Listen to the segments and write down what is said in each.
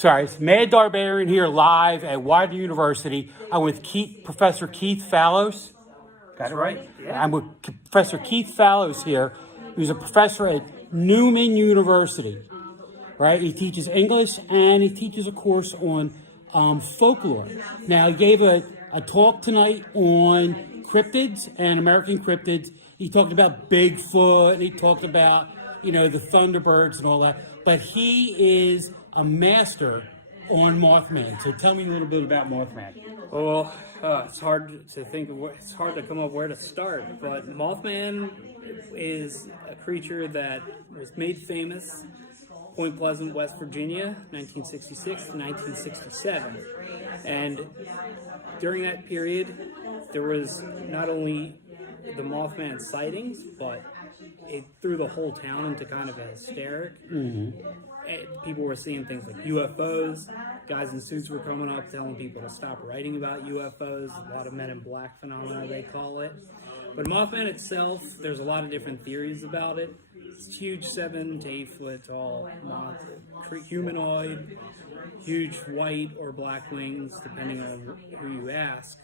Sorry, it's Mad Darbarian here live at Widener University. I'm with Professor Keith Falows. Got it right? Yeah. I'm with Professor Keith Falows here, who's a professor at Newman University. Right? He teaches English and he teaches a course on folklore. Now, he gave a talk tonight on cryptids and American cryptids. He talked about Bigfoot and he talked about, the Thunderbirds and all that. But he is a master on Mothman. So tell me a little bit about Mothman. Well, it's hard to think of it's hard to come up where to start, but Mothman is a creature that was made famous Point Pleasant, West Virginia, 1966 to 1967. And during that period, there was not only the Mothman sightings, but it threw the whole town into kind of a hysteric. People were seeing things like UFOs. Guys in suits were coming up telling people to stop writing about UFOs. A lot of Men in Black phenomena, they call it. But Mothman itself, there's a lot of different theories about it. It's huge 7 to 8 foot tall moth, humanoid, huge white or black wings, depending on who you ask.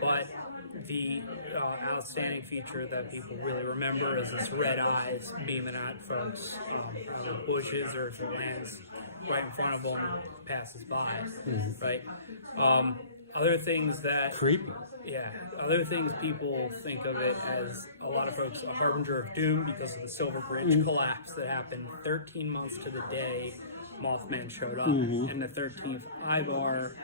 But the outstanding feature that people really remember is this red eyes beaming at folks out of bushes, or if it lands right in front of them, passes by, right? Other things that... Creepy. Yeah, other things people think of it as, a lot of folks, a harbinger of doom because of the Silver Bridge collapse that happened 13 months to the day Mothman showed up. And the 13th eye bar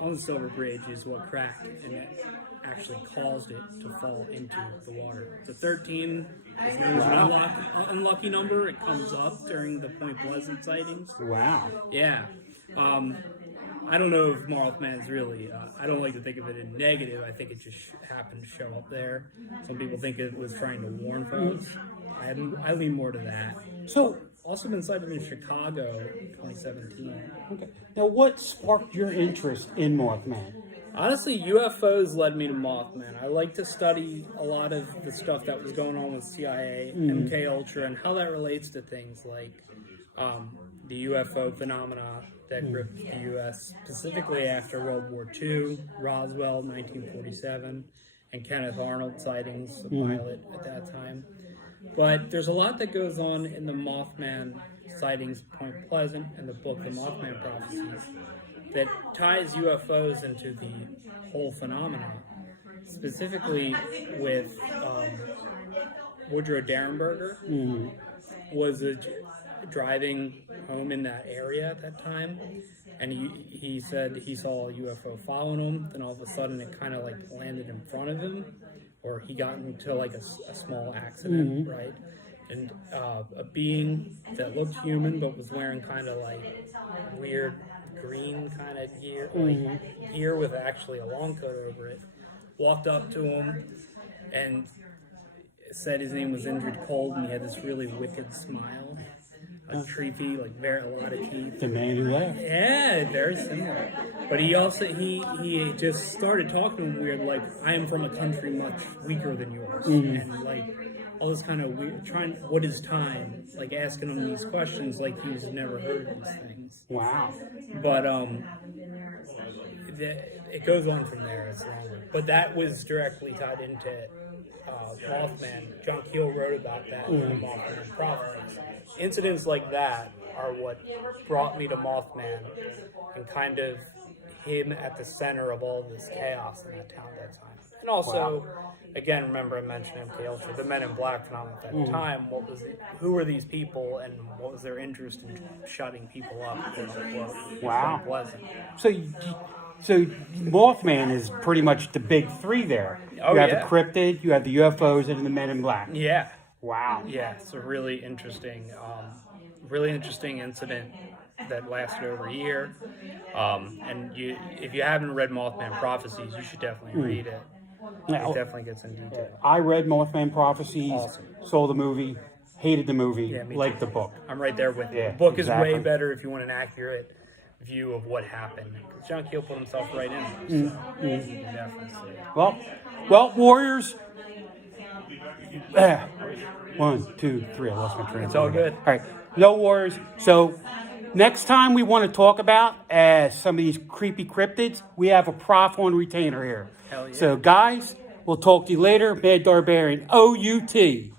on the Silver Bridge is what cracked, and it actually caused it to fall into the water. The 13 is known as an unlucky number. It comes up during the Point Pleasant sightings. Wow. Yeah. I don't know if Mothman's really, I don't like to think of it in negative. I think it just happened to show up there. Some people think it was trying to warn folks. I lean more to that. So, also been sighted in Chicago in 2017. okay. Now, what sparked your interest in Mothman? Honestly, UFOs led me to Mothman. I like to study a lot of the stuff that was going on with CIA, MK Ultra, and how that relates to things like the UFO phenomena that gripped the U.S. specifically after World War II, Roswell, 1947, and Kenneth Arnold sightings, the pilot at that time. But there's a lot that goes on in the Mothman sightings at Point Pleasant and the book, The Mothman Prophecies, that ties UFOs into the whole phenomenon, specifically with Woodrow Derenberger was driving home in that area at that time, and he said he saw a UFO following him. Then all of a sudden it kind of like landed in front of him, or he got into like a small accident, right? And a being that looked human but was wearing kind of like weird green kind of gear, like gear with actually a long coat over it, walked up to him and said his name was Indrid Cold, and he had this really wicked smile, like creepy, like a lot of teeth. The man who left. Yeah, very similar. But he also he just started talking to him weird, like, I am from a country much weaker than yours, and like all this kind of weird, what is time? Like asking him these questions like he's never heard of these things. Wow. But it goes on from there. It's longer. But that was directly tied into Mothman. John Keel wrote about that in the Mothman Prophecies. Incidents like that are what brought me to Mothman, and kind of him at the center of all this chaos in that town at that time. And also, again, remember I mentioned MK Ultra, the Men in Black phenomenon at that time. Who were these people, and what was their interest in shutting people up? Wow. Pleasant. So Mothman is pretty much the big three there. Oh, you have the cryptid, you have the UFOs, and the Men in Black. Yeah. Wow. Yeah, it's a really interesting incident that lasted over a year. And if you haven't read Mothman Prophecies, you should definitely read it. It definitely gets in detail. I read Mothman Prophecies, saw the movie, hated the movie, me liked too. the book. I'm right there with you. Yeah, The book is exactly. way better if you want an accurate view of what happened. Because John Keel put himself right in it, so you can definitely see it. Well, Warriors. 1, 2, 3. I lost my train of thought. It's all good. All right. No Warriors. So Next time we want to talk about some of these creepy cryptids, we have a prof on retainer here. Hell yeah. So guys, we'll talk to you later. Mad Darbarian, OUT.